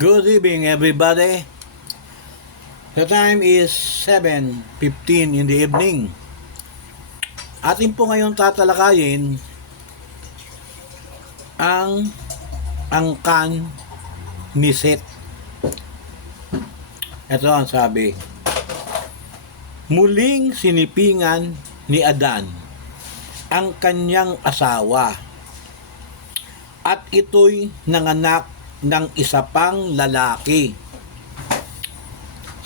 Good evening, everybody. The time is 7:15 in the evening. Atin po ngayon tatalakayin ang angkan ni Seth. Ito ang sabi. Muling sinipingan ni Adan ang kanyang asawa at ito'y nanganak ng isa pang lalaki.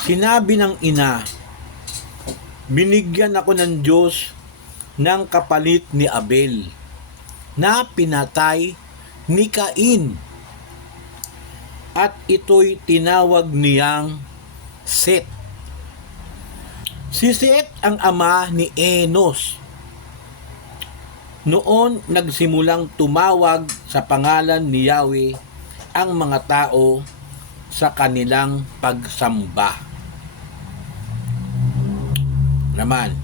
Sinabi ng ina, binigyan ako ng Diyos ng kapalit ni Abel na pinatay ni Cain at ito'y tinawag niyang Seth. Si Seth ang ama ni Enos. Noon nagsimulang tumawag sa pangalan ni Yahweh ang mga tao sa kanilang pagsamba. Naman,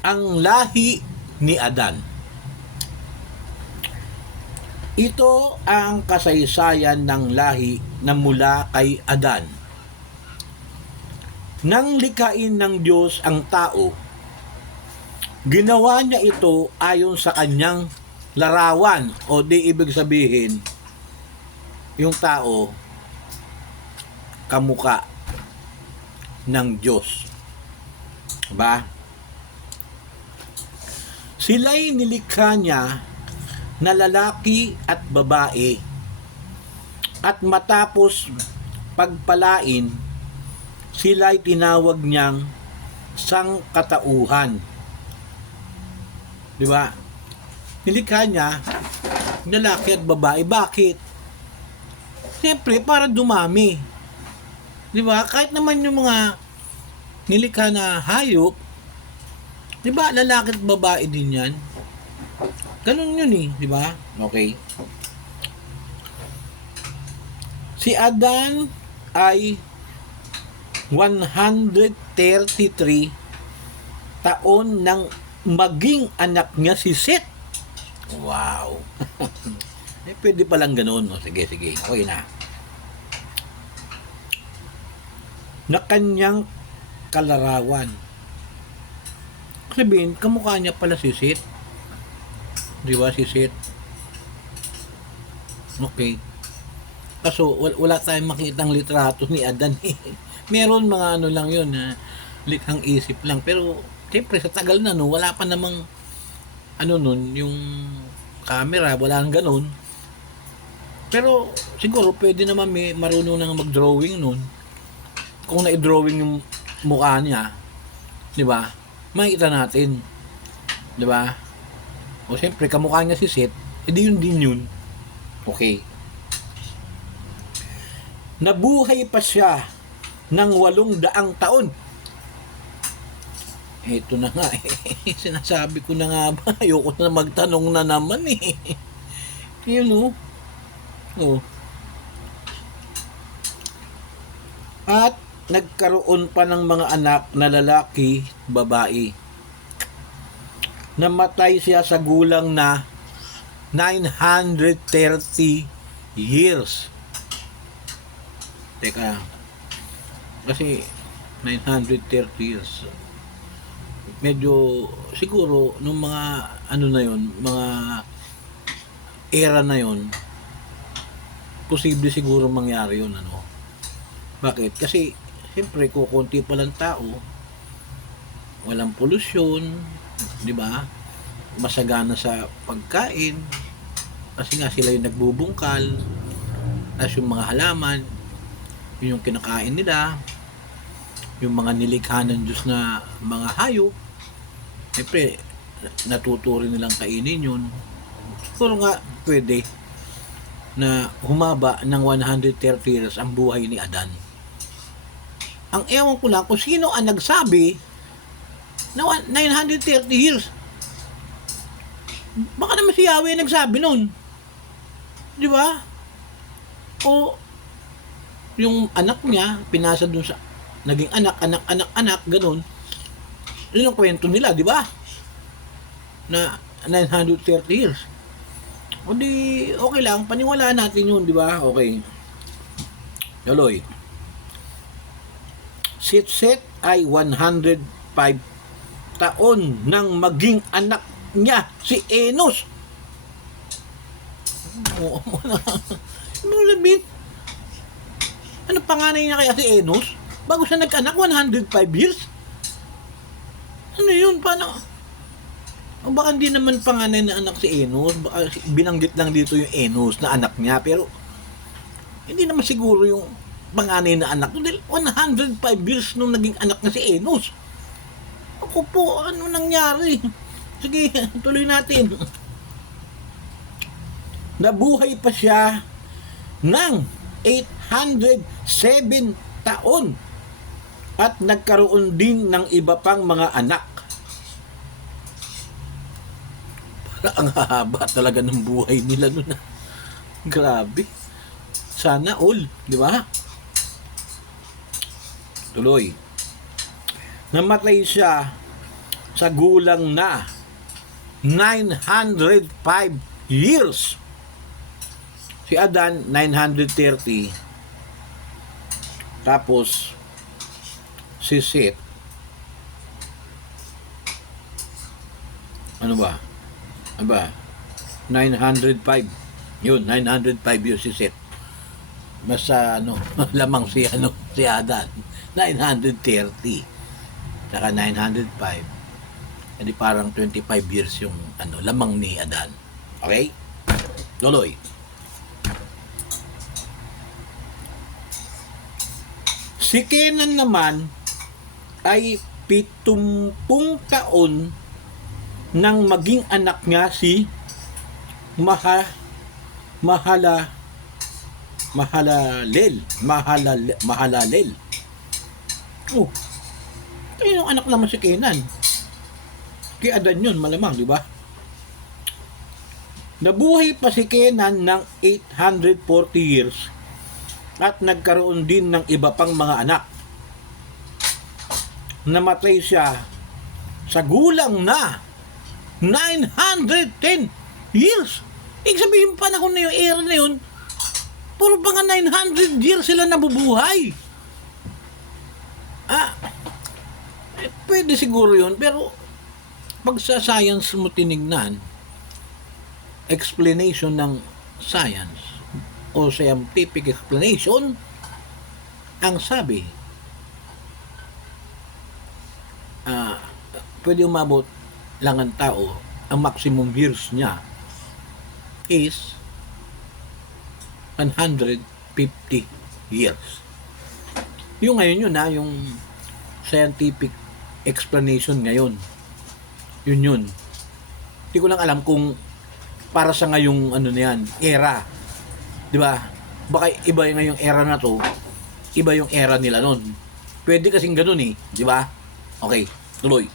ang lahi ni Adan. Ito ang kasaysayan ng lahi na mula kay Adan. Nang likhain ng Diyos ang tao, ginawa niya ito ayon sa kanyang larawan, o di ibig sabihin, yung tao kamuka ng Diyos. Ba? Sila'y nilikha niya na lalaki at babae at matapos pagpalain, sila'y tinawag niyang sangkatauhan. Di ba? Nilikha niya lalaki at babae. Bakit? Siyempre, para dumami. Di ba? Kahit naman yung mga nilikha na hayop, di ba, lalaki at babae din yan? Ganun yun eh, di ba? Okay. Si Adan ay 133 taon nang maging anak niya si Seth. Wow. Pwede palang ganun. O, sige. Okay na. Na kanyang kalarawan. Sabihin, kamukha niya pala si Seth. Di ba si Seth? Okay. Kaso wala tayong makitang litrato ni Adan. Meron mga ano lang yun, likhang isip lang. Pero siyempre sa tagal na no, wala pa namang ano nun, yung camera, wala nang ganun. Pero siguro pwede naman may marunong nang mag-drawing nun. Kung na-drawing yung mukha niya, di ba? Makikita natin. Di ba? O siyempre, kamukha niya si Seth, edi yun din yun. Okay. Nabuhay pa siya ng 800 taon. Ito na nga eh. Sinasabi ko na nga ba, ayoko na magtanong na naman eh. Yun o. Oh. At nagkaroon pa ng mga anak na lalaki, babae. Namatay siya sa gulang na 930 years. Teka, kasi 930 years. Medyo, siguro, nung mga, ano na yun, mga era na yun, posible siguro mangyari yun, ano. Bakit? Kasi, siyempre, kukunti pa lang tao, walang polusyon, di ba? Masagana sa pagkain, kasi nga sila yung nagbubungkal, tapos yung mga halaman, yun yung kinakain nila, yung mga nilikha ng Diyos na mga hayop, siyempre, natuturin nilang kainin yun. Siguro nga, pwede na humaba ng 130 years ang buhay ni Adan. Ang ewan ko lang kung sino ang nagsabi na 930 years. Baka naman si Yahweh nagsabi nun. Di ba? O yung anak niya, pinasa dun sa naging anak, ganun. Yun ang kwento nila, di ba? Na 930 years. O di, okay lang, paniwalaan natin yun, di ba? Okay. Tuloy. Si Seth ay 105 taon nang maging anak niya si Enos. Ano sabihin? Ano panganay niya kaya si Enos? Bago siya nagkaanak, 105 years? Ano yun? Paano? O baka hindi naman panganay na anak si Enos. Baka binanggit lang dito yung Enos na anak niya. Pero hindi naman siguro yung panganay na anak. Dahil 105 years nung naging anak na si Enos. Ako po, ano nangyari? Sige, tuloy natin. Nabuhay pa siya ng 807 taon at nagkaroon din ng iba pang mga anak. Ang haba talaga ng buhay nila nun. Grabe. Sana all, di ba? Tuloy. Namatay siya sa gulang na 905 years. Si Adan, 930. Tapos, si Seth, ano ba? 905. Yun, 905 years si Seth. Basta lamang si Adan. 930. Saka 905. Hindi parang 25 years yung lamang ni Adan. Okay? Tuloy. Si Kenan naman ay 70 taon nang maging anak niya si Mahalalel. Oh, ito yung anak naman si Kenan. Kay Adan yun, malamang, di ba? Nabuhay pa si Kenan ng 840 years at nagkaroon din ng iba pang mga anak. Namatay siya sa gulang na 910 years. Ibig sabihin, panahon na yung era na yun, puro pa nga 900 years sila nabubuhay. Pwede siguro yun, pero pag sa science mo tinignan, explanation ng science o scientific explanation, ang sabi, pwede umabot lang ang tao, ang maximum years niya is 150 years. Yung ngayon yun yung scientific explanation ngayon. Yun. Hindi ko lang alam kung para sa ngayong era. Di ba? Baka iba yung ngayong era na to, iba yung era nila nun. Pwede kasing ganun di ba? Okay, tuloy.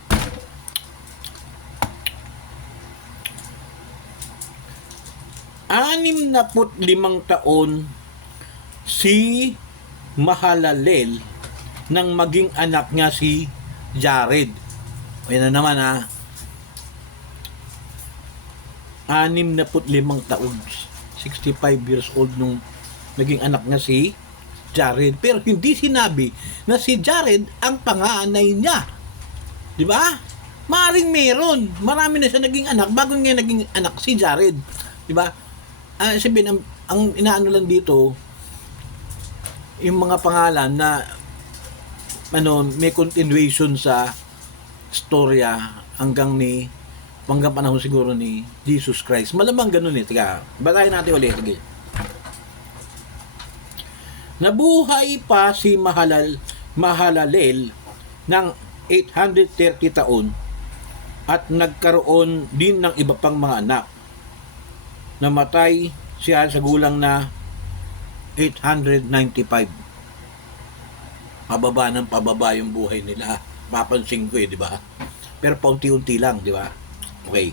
Anim na 45 taon si Mahalalel nang maging anak niya si Jared. Ayan na naman 65 taon, 65 years old nung naging anak niya si Jared. Pero hindi sinabi na si Jared ang panganay niya. Di ba? Maring meron. Marami na siya naging anak bago niya naging anak si Jared. Di ba? Sabihin, ang inaano lang dito, yung mga pangalan na may continuation sa storya hanggang panahon siguro ni Jesus Christ. Malamang ganun Tika, batayin natin ulit. Sige. Nabuhay pa si Mahalalel ng 830 taon at nagkaroon din ng iba pang mga anak. Namatay siya sa gulang na 895. Pababa yung buhay nila. Papansin ko di ba? Pero paunti-unti lang, di ba? Okay.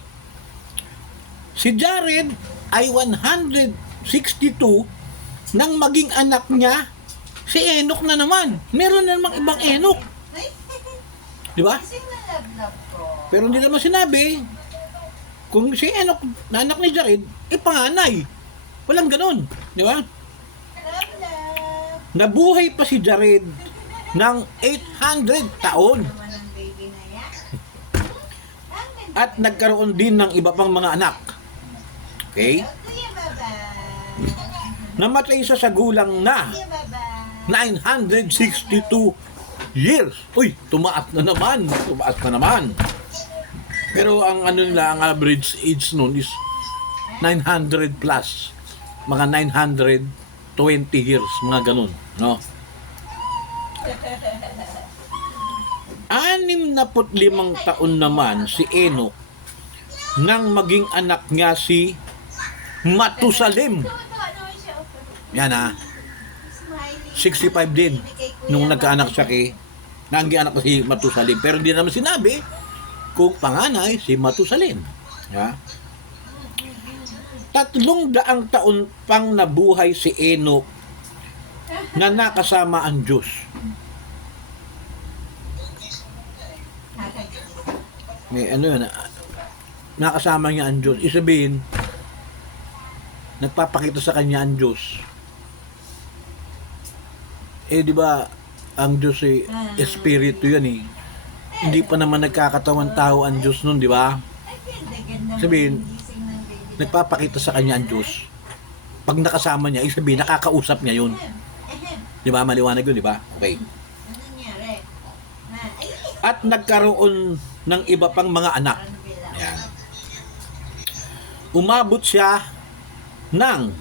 Si Jared ay 162 nang maging anak niya si Enoch na naman. Meron na namang ibang Enoch. Di ba? Pero hindi naman sinabi kung si Enoch na anak ni Jared panganay. Walang ganon. Di ba? Love, love. Nabuhay pa si Jared ng 800 taon. Naman ang baby na yan. At nagkaroon din ng iba pang mga anak. Okay? Kuya Baba. Namatay siya sa gulang na Kuya Baba. 962 years. Uy, tumaas na naman. Pero ang ano nila, ang average age nun is 900 plus. Mga 920 years, mga ganun, no? 65 taon naman si Enoch nang maging anak niya si Matusalem. Tuwa naman siya. Yan ha, Smiling. 65 din nung nagkaanak siya kay anak ko si Matusalem. Pero hindi naman sinabi kung panganay si Matusalem. Ya. 300 taon pang nabuhay si Enoch na nakasama ang Diyos. May ano yun, nakasama niya ang Diyos. Isabihin, nagpapakita sa kanya ang Diyos. Di ba, ang Diyos espiritu yan eh. Hindi pa naman nagkakatawan tao ang Diyos nun, di ba? Sabihin, nagpapakita sa kanya ang Diyos. Pag nakasama niya, sabihin, nakakausap niya yun. Di ba? Maliwanag yun, di ba? Okay. Ano nangyari? At nagkaroon ng iba pang mga anak. Ayan. Umabot siya ng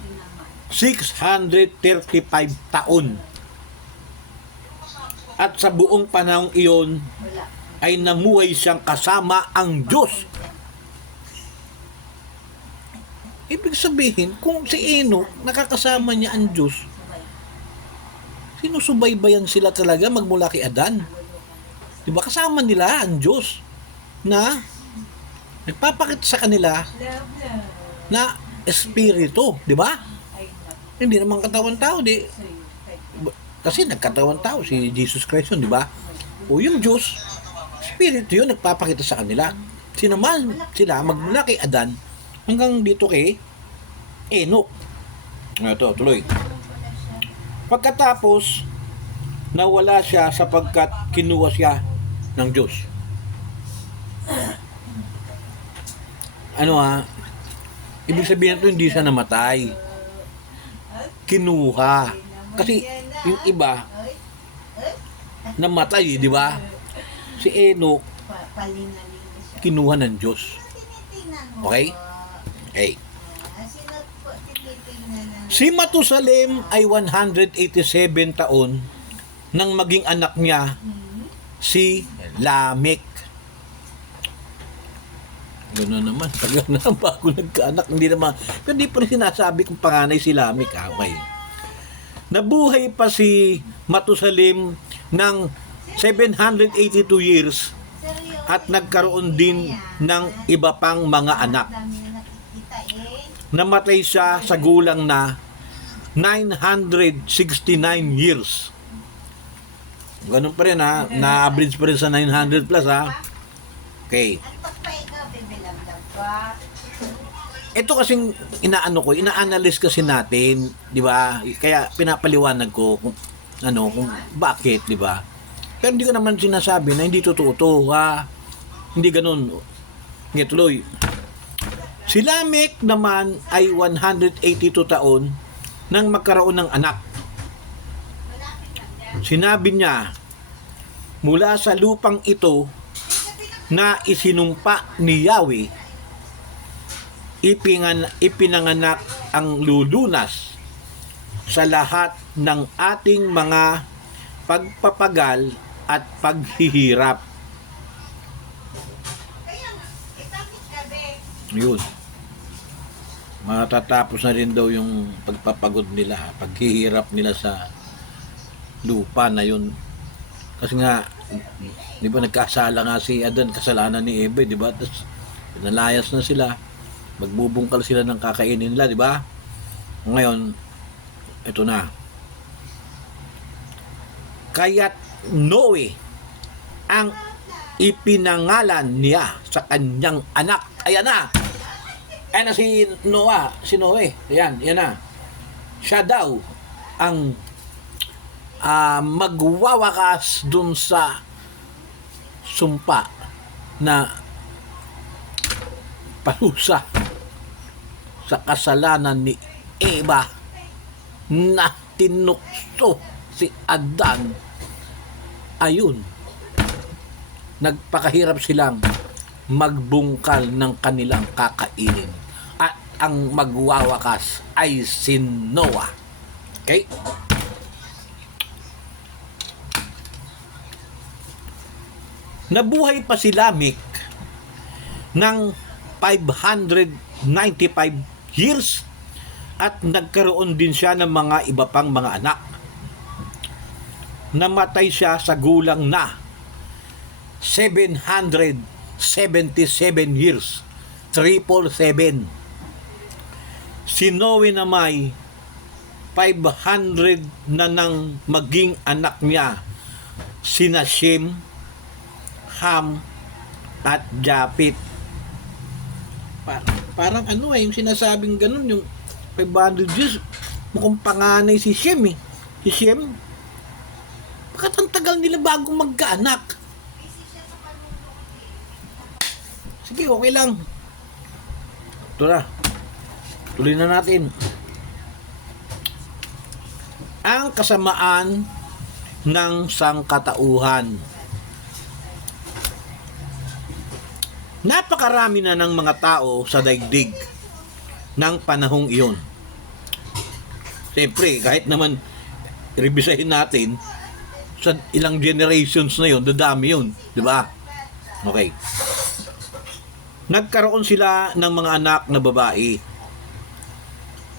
635 taon. At sa buong panahong iyon Wala. ay namuhay siyang kasama ang Diyos. Ibig sabihin, kung si Enoch nakakasama niya ang Diyos, sinusubaybayan sila talaga magmula kay Adan. Diba? Kasama nila ang Diyos na nagpapakita sa kanila Love, love. na espiritu. Diba? Ay, naku. Hindi naman katawan tao. Kasi nagkatawan tao si Jesus Christ yun, di ba? O yung Diyos, espiritu yun, nagpapakita sa kanila. Sinamahan sila magmula kay Adan hanggang dito kay Enoch. Ito, tuloy. Pagkatapos, nawala siya sapagkat kinuha siya ng Diyos. Ano ibig sabihin ito, hindi siya namatay. Kinuha. Kasi yung iba, namatay, di ba? Si Enoch, Palingaling siya. kinuha ng Diyos. Tinitingnan mo Okay? po. Okay. Sino po tinitingnan na? Si Matusalem ay 187 taon nang maging anak niya si Lamech. Gano'n naman, tagal na bago nagkaanak. Hindi naman, pero hindi pa rin sinasabi kung panganay si Lamech. Okay. Nabuhay pa si Matusalem ng 782 years Seryoso, at nagkaroon din ng iba pang mga anak. dami na nakikita Namatay siya sa gulang na 969 years. Ganun pa rin na-average pa rin sa 900 plus Okay. At pag pa ikaw, bibilamdam ka. Ito kasing ina-analyze kasi natin, 'di ba? Kaya pinapaliwanag ko kung kung bakit, 'di ba? Pero hindi ko naman sinasabi na hindi totoo 'to, Hindi ganoon. Ngayon tuloy. Si Lamech naman ay 182 taon nang magkaroon ng anak. Sinabi niya, mula sa lupang ito na isinumpa ni Yahweh, ipinanganak ang lulunas sa lahat ng ating mga pagpapagal at paghihirap. Yun. Matatapos na rin daw yung pagpapagod nila, paghihirap nila sa lupa na yun. Kasi nga, di ba nagkasala nga si Adan, kasalanan ni Eva, di ba? Tapos, nalayas na sila. Magbubungkal sila ng kakainin nila, di ba? Ngayon, ito na. Kaya't Noe ang ipinangalan niya sa kanyang anak. Ayan na. Ay na si Noah, si Noe. Yan na. Siya daw ang magwawakas dun sa sumpa na parusa sa kasalanan ni Eva na tinukso si Adan. Ayun, nagpakahirap silang magbungkal ng kanilang kakainin. At ang magwawakas ay si Noah. Okay? Nabuhay pa si Lamech ng 595 years at nagkaroon din siya ng mga iba pang mga anak. Namatay siya sa gulang na 777 years. 777. Si Noe na may 500 na nang maging anak niya, sina Shem, Ham, at Japet. Parang ano yung sinasabing ganun, yung 500 years, mukhang panganay si Shem eh. Si Shem, bakit ang tagal nila bago magkaanak? Sige, okay lang. Ito na. Tuloy na natin. Ang kasamaan ng sangkatauhan. Napakarami na ng mga tao sa daigdig ng panahong iyon. Siyempre, kahit naman revisahin natin, sa ilang generations na yun, dadami yun. Di ba? Okay. Nagkaroon sila ng mga anak na babae.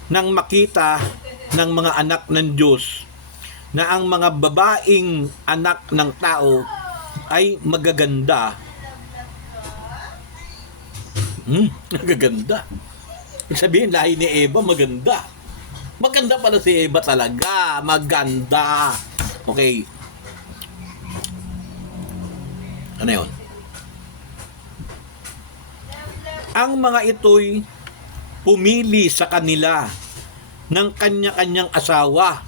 Nang makita ng mga anak ng Diyos na ang mga babaeng anak ng tao ay magaganda. Magaganda. Ibig sabihin, lahi ni Eva maganda. Maganda pala si Eva talaga. Maganda. Okay. Ano yun? Ang mga ito'y pumili sa kanila ng kanya-kanyang asawa.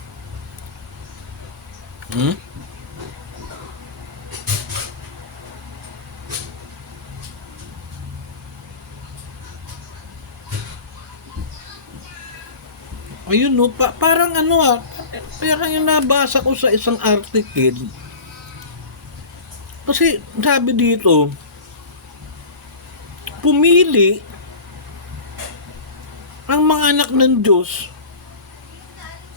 Ayun no, parang ano parang yung nabasa ko sa isang article. Kasi sabi dito, pumili ang mga anak ng Diyos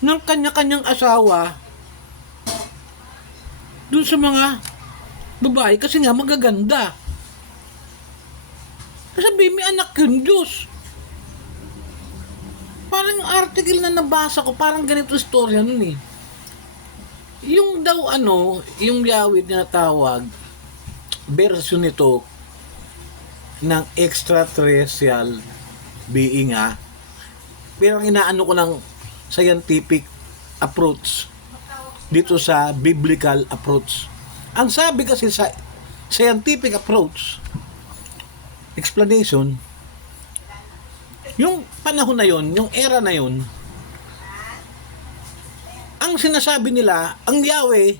ng kanya-kanyang asawa dun sa mga babae kasi nga magaganda. Sabi, may anak yung Diyos. Parang yung article na nabasa ko, parang ganito storya nun eh. Yung daw yung Yahweh na tawag, version nito ng extraterrestrial being pero ang inaano ko ng scientific approach dito sa biblical approach. Ang sabi kasi sa scientific approach explanation, yung panahon na yon, yung era na yon, ang sinasabi nila, ang Yahweh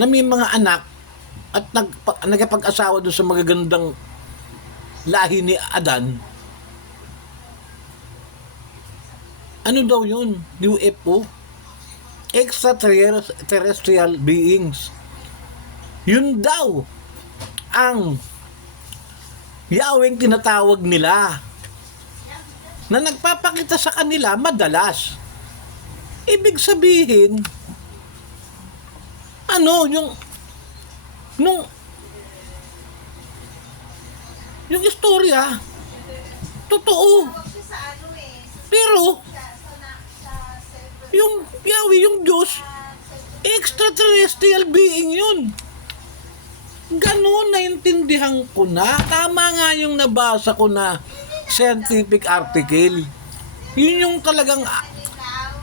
na may mga anak at nagpag-asawa doon sa magagandang lahi ni Adan, ano daw yun? UFO? Extraterrestrial beings. Yun daw ang Yahweh tinatawag nila na nagpapakita sa kanila madalas. Ibig sabihin, yung istorya, totoo. Pero, yung Yahweh, yung Diyos, extraterrestrial being yun. Ganun naintindihan ko na. Tama nga yung nabasa ko na scientific article. Yun yung talagang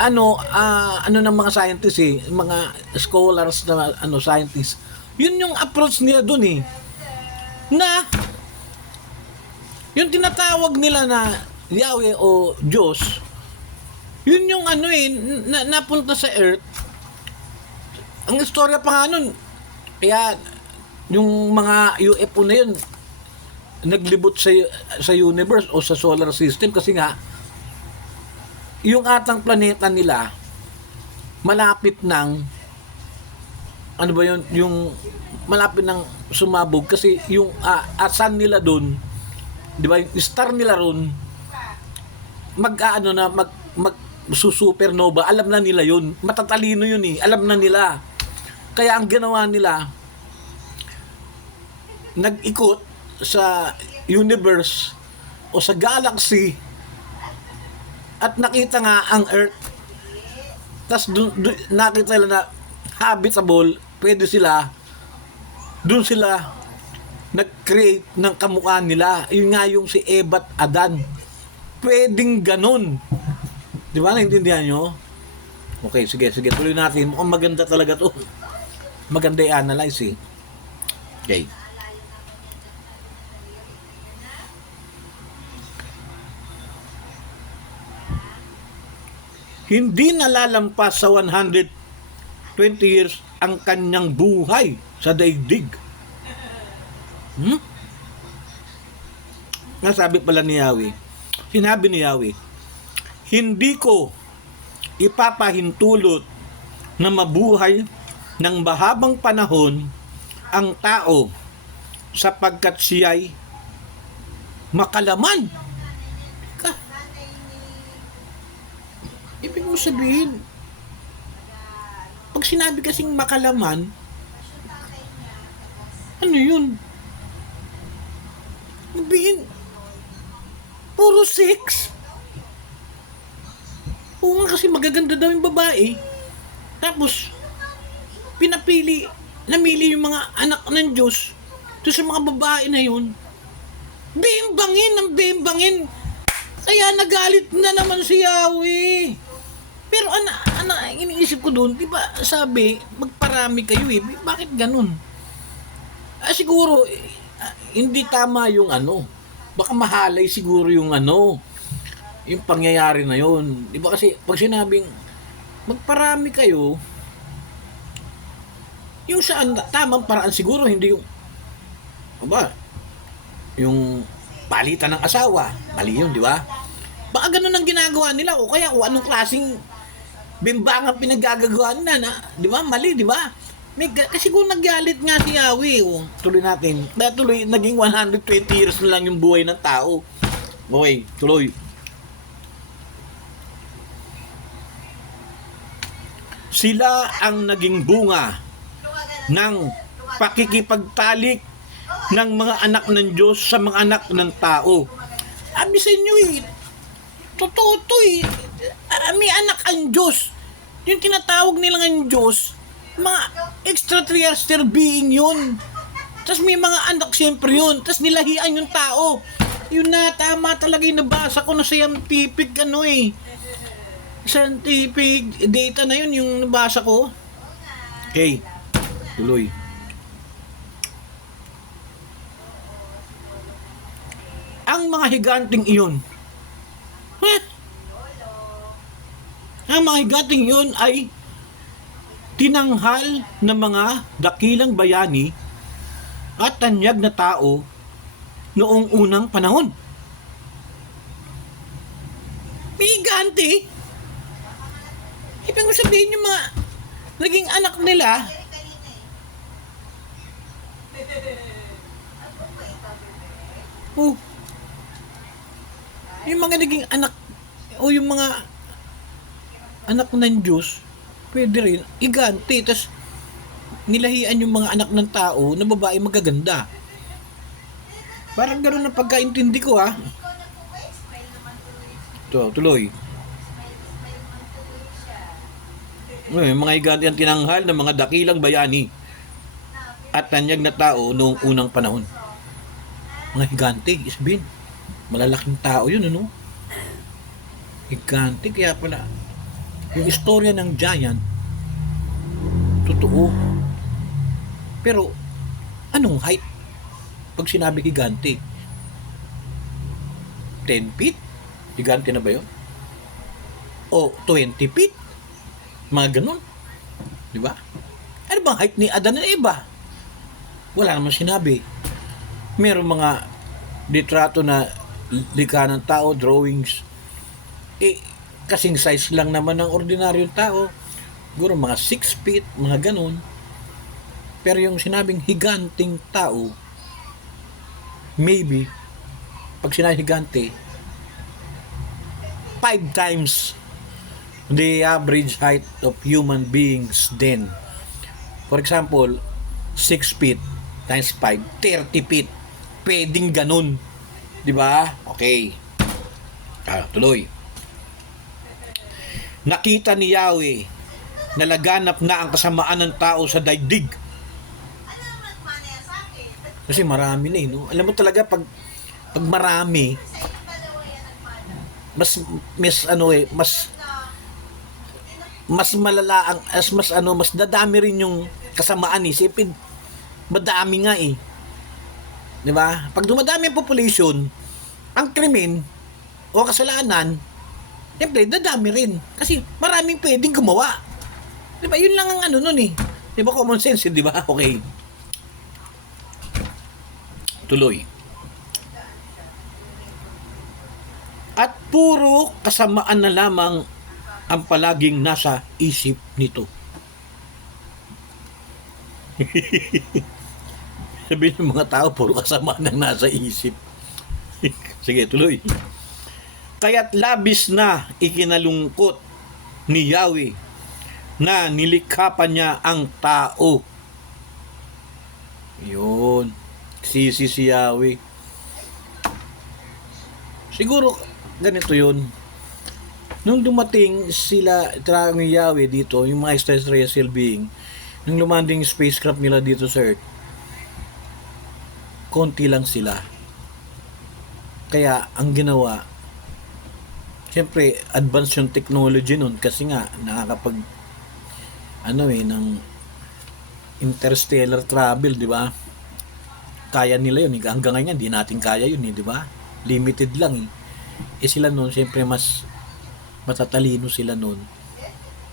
ng mga scientists mga scholars na scientists. Yun yung approach nila dun na Yung tinatawag nila na Yahweh o Diyos, yun yung ano eh, napunta sa earth. Ang istorya pa nga nun, kaya yung mga UFO na yun, naglibot sa universe o sa solar system kasi nga, yung atang planeta nila, malapit ng, ano ba yun, yung malapit ng sumabog kasi yung sun nila dun, di ba, yung star nila ron, mag supernova, alam na nila yun, matatalino yun eh, alam na nila. Kaya ang ginawa nila, nag-ikot sa universe o sa galaxy at nakita nga ang Earth. Tapos nakita nila na habitable, pwede sila, doon sila nag-create ng kamukha nila. Yun nga yung si Eva at Adan. Pwedeng ganun. Di ba? Naintindihan nyo? Okay, sige, tuloy natin. Mukhang maganda talaga to. Maganda i-analyze eh. Okay. Hindi nalalampas sa 120 years ang kanyang buhay sa daigdig. Nasabi pala ni Yahweh. Sinabi ni Yahweh, hindi ko ipapahintulot na mabuhay ng mahabang panahon ang tao sapagkat siya'y makalaman. Ibig mo sabihin, pag sinabi kasing makalaman, ano yun? Sabihin, puro sex. Oo nga kasi magaganda daw yung babae. Tapos, namili yung mga anak ng Diyos. Ito sa mga babae na yun, bembangin. Kaya nagalit na naman si Yahweh. Pero iniisip ko doon, di ba sabi, magparami kayo eh. Bakit ganun? Siguro, hindi tama yung ano. Baka mahalay siguro yung ano, yung pangyayari na yun. Di ba kasi, pag sinabing, magparami kayo, yung saan, tamang paraan siguro, hindi yung, yung palitan ng asawa. Mali yun, di ba? Baka ganun ang ginagawa nila o kaya o anong klaseng bimbangan pinaggagawa nila na, di ba? Mali, di ba? Kasi kung naggalit nga si Yahweh, tuloy natin. Tuloy, naging 120 years na lang yung buhay ng tao. Okay, tuloy. Sila ang naging bunga ng pakikipagtalik ng mga anak ng Diyos sa mga anak ng tao. Abi sa inyo eh, totoo to eh. May anak ang Diyos. Yung tinatawag nilang ang Diyos, mga extraterrestrial being yun. Tapos may mga anak siyempre yun. Tapos nilahian yung tao. Yun na, tama talaga yung nabasa ko na scientific scientific data na yun yung nabasa ko. Okay, tuloy. Ang mga higanting iyon, ang mga higanting iyon ay tinanghal ng mga dakilang bayani at tanyag na tao noong unang panahon. May higante. Ibig mo sabihin yung mga naging anak nila, yung mga naging anak o yung mga anak ng Diyos, pwede rin, higante, tas nilahian yung mga anak ng tao na babae magaganda. Parang gano'n ang pagkaintindi ko ha. Ito, tuloy. Mga higante ang tinanghal ng mga dakilang bayani at tanyag na tao noong unang panahon. Mga higante, isbin. Malalaking tao yun, ano? Higante, kaya pala yung istorya ng giant totoo. Pero anong height pag sinabi higante? 10 feet? Higante na ba yun? O 20 feet? Mga ganun. Di ba? Ano bang height ni Adan na iba? Wala naman sinabi. Meron mga litrato na likha ng tao, drawings. Kasing size lang naman ng ordinaryong tao. Siguro mga 6 feet, mga ganun. Pero yung sinabing higanting tao, maybe, pag sinabing higante, 5 times the average height of human beings then. For example, 6 feet times 5, 30 feet. Pwedeng ganun. Di ba? Okay. Tuloy. Nakita ni Yahweh na laganap na ang kasamaan ng tao sa daigdig. Ano naman manaya sa akin? Kasi marami na no? Alam mo talaga, pag marami, Sa inyong dalawa yan nagmana. mas malala ang mas dadami rin yung kasamaan. Isipin, madami nga eh. 'Di ba? Pag dumadami ang population, ang krimen o kasalanan, siyempre dadami rin kasi maraming pwedeng gumawa. 'Di ba? Yun lang ang ano nun eh. 'Di ba, common sense, 'di ba? Okay. Tuloy. At puro kasamaan na lamang ang palaging nasa isip nito. Sabihin ng mga tao, puro kasamaan ang nasa isip. Sige, tuloy. Kaya't labis na ikinalungkot ni Yahweh na nilikha pa niya ang tao. Yun. Sisi si Yahweh. Siguro, ganito yun. Nung dumating sila, trawag ni Yahweh dito, yung mga extraterrestrial being, nung lumanding yung spacecraft nila dito sa Earth, konti lang sila. Kaya, ang ginawa, siyempre, advance yung technology nun kasi nga, nakakapag, ng interstellar travel, di ba? Kaya nila yun. Hanggang ngayon, di natin kaya yun, di ba? Limited lang, eh. Sila nun, siyempre, mas matatalino sila nun,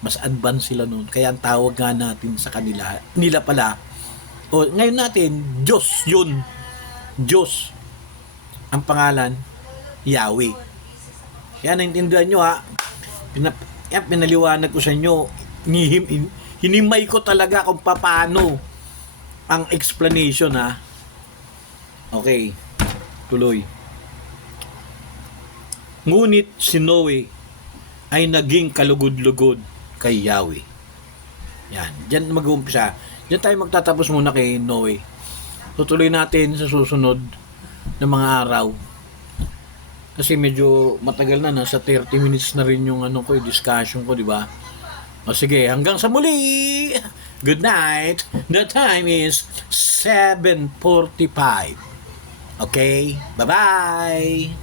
mas advanced sila nun, kaya ang tawag nga natin sa kanila, nila pala, o ngayon natin, Diyos yun, Diyos ang pangalan, Yahweh. Kaya naintindihan nyo ha, pinaliwanag ko sa inyo, hinimay ko talaga kung paano ang explanation ha. Okay, tuloy. Ngunit si Noe ay naging kalugod-lugod kay Yahweh. Yan. Diyan mag-uumpisa. Diyan tayo magtatapos muna kay Noe. Tutuloy natin sa susunod na mga araw. Kasi medyo matagal na. Nasa 30 minutes na rin yung discussion ko, di ba? O sige, hanggang sa muli! Good night! The time is 7:45. Okay? Bye-bye!